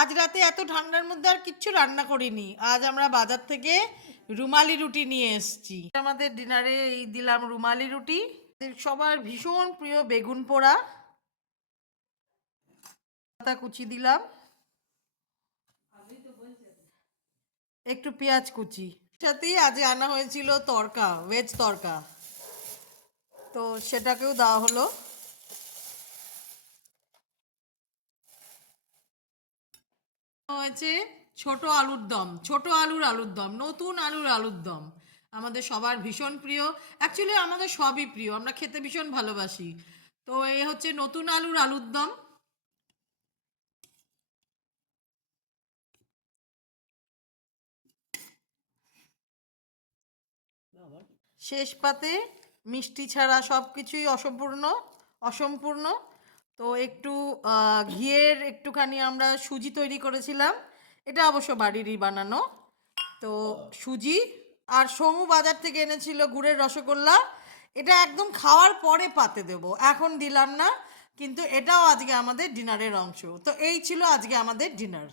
আজ রাতে এত ঠান্ডার মধ্যে আর কিচ্ছু রান্না করিনি। আজ আমরা বাজার থেকে রুমালি রুটি নিয়ে এসেছি। আমাদের ডিনারে এই দিলাম রুমালি রুটি, সবার ভীষণ প্রিয় বেগুন পোড়া, পাতা কুচি দিলাম, একটু পেঁয়াজ কুচি, সাথেই আজ আনা হয়েছিল তরকা, ভেজ তরকা, তো সেটাকেও দেওয়া হলো। হয়েছে ছোট আলুর দম, ছোট আলুর দম, নতুন আলুর দম, আমাদের সবার ভীষণ প্রিয়। অ্যাকচুয়ালি আমাদের সবই প্রিয়, আমরা খেতে ভীষণ ভালোবাসি। তো এই হচ্ছে নতুন আলুর দম। শেষ পাতে মিষ্টি ছাড়া সব কিছুই অসম্পূর্ণ। তো একটু ঘিয়ের একটুখানি আমরা সুজি তৈরি করেছিলাম, এটা অবশ্য বাড়িরই বানানো। তো সুজি আর সমু বাজার থেকে এনেছিল গুড়ের রসগোল্লা, এটা একদম খাওয়ার পরে পাতে দেব, এখন দিলাম না, কিন্তু এটাও আজকে আমাদের ডিনারের অংশ। তো এই ছিল আজকে আমাদের ডিনার।